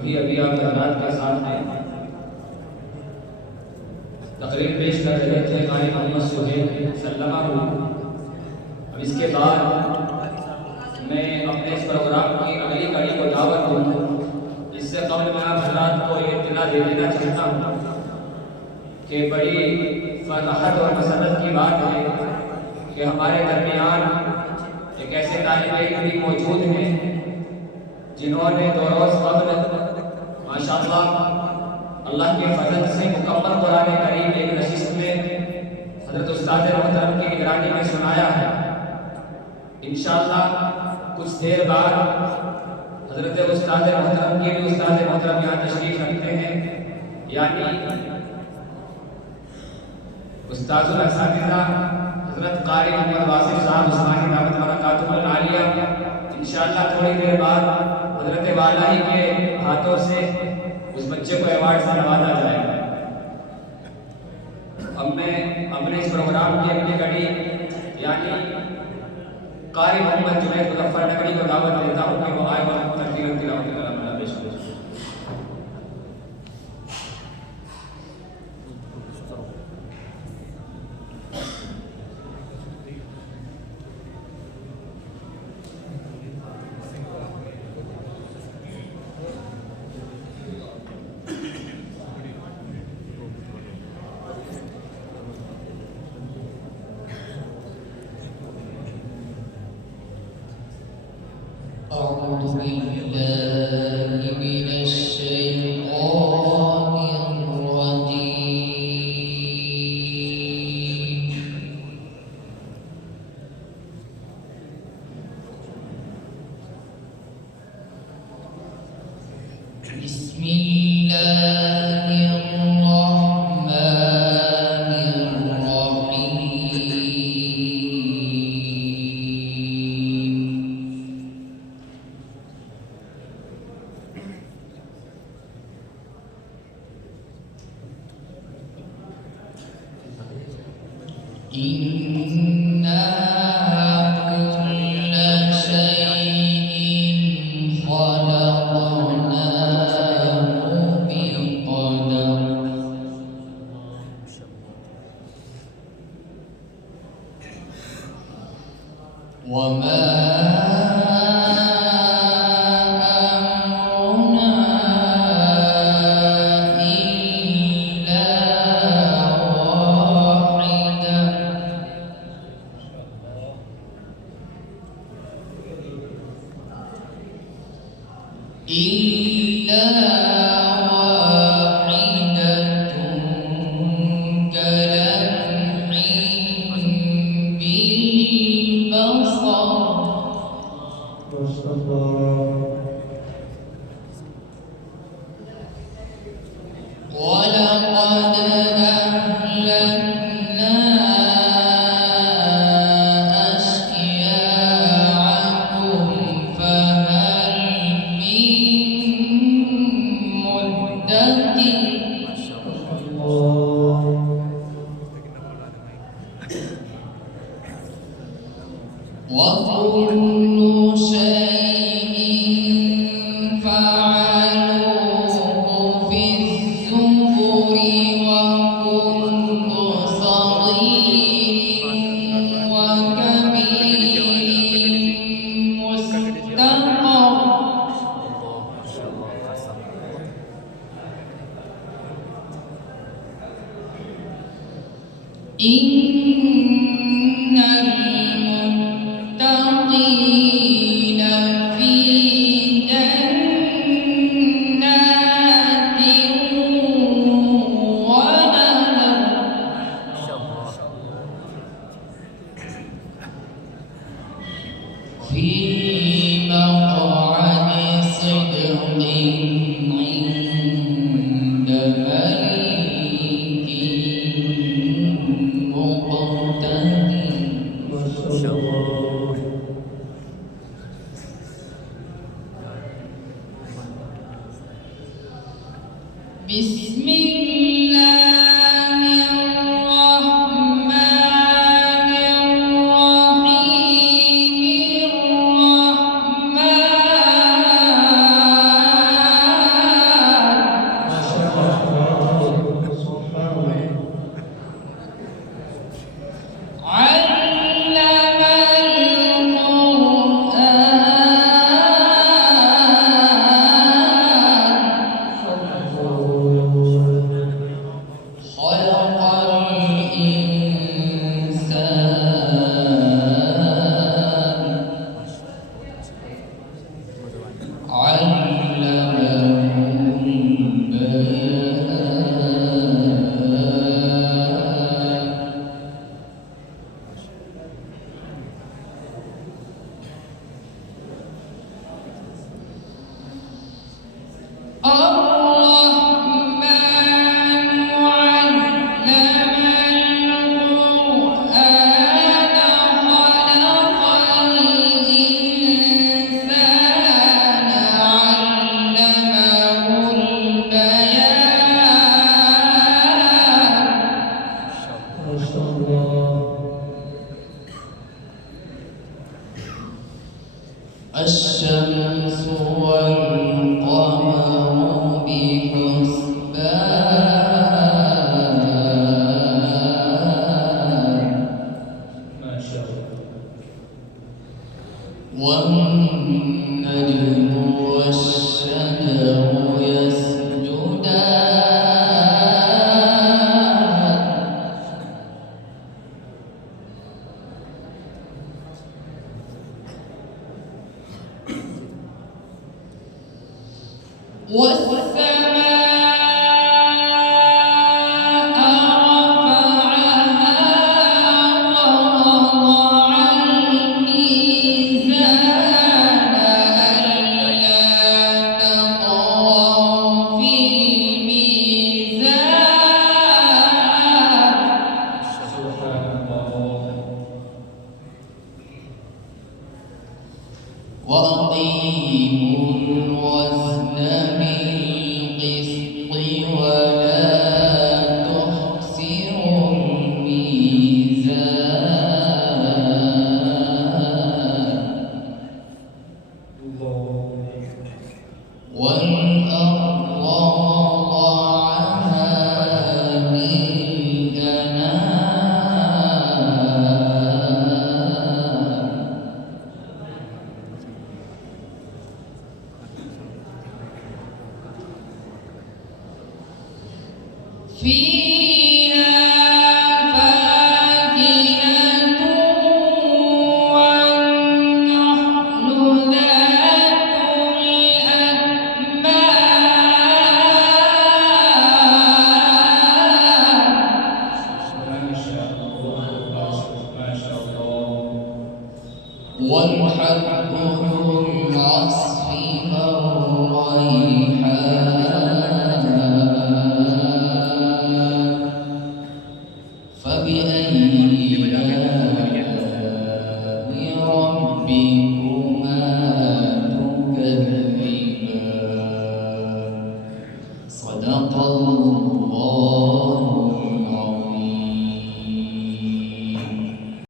अभी अभी आप हजरात के साथ में तकरीर पेश कर रहे थे कारी मोहम्मद सुहेल सल्लमा को। अब इसके बाद मैं अपने इस प्रोग्राम की अगली कड़ी को दावत दूँ। इससे कबल मैं आप हजरात को ये इत्तला दे देना चाहता हूँ कि बड़ी फरहत और मसरत की बात है कि हमारे दरमियान एक ऐसे तालिब इल्म भी मौजूद हैं जिन्होंने 2 रोज़ कबल माशाअल्लाह अल्लाह के फजल से मुकम्मल कुरान करीम एक नशिस्त में हज़रत उस्ताद मोहतरम की निगरानी में सुनाया है। इंशाअल्लाह कुछ देर बाद हज़रत उस्ताद मोहतरम के भी उस्ताद मोहतरम यहाँ तशरीफ़ रखते हैं, यानी उस्तादुल असातिज़ा हज़रत कारी मोहम्मद वासिफ साहब उस्मानी दावत बरकातुहुल आलिया। इंशाअल्लाह थोड़ी देर बाद हज़रत वाला ही के हाथों से उस बच्चे को अवार्ड से नवाजा जाएगा। अब मैं अपने इस प्रोग्राम की अपनी कड़ी यानी कारी मोहम्मद जुनैद मुज़फ़्फ़र नकवी को दावत देता हूँ कि वो आए और तकरीर तिलावत कलाम पेश करें। أعوذ بالله من الشيطان الرجيم. بسم الله الرحمن إنا كل شيء خلقناه بقدر وما أمرنا إلا واحدة كلمح بالبصر ولقد أهلكنا أشياعكم فهل من مدكر وكل شيء فعلوه في الزبر وكل صغير وكبير مستقر إن المتقين في جنات ونهر في مقعد صدق عند مليك مقتدر. بسم الله الرحمن الرحيم. الرحمن وأقيموا الوزن بالقسط ولا تخسروا الميزان والأرض وضعها فيها فاكهة والنخل ذات والحب ذو العصف والريحان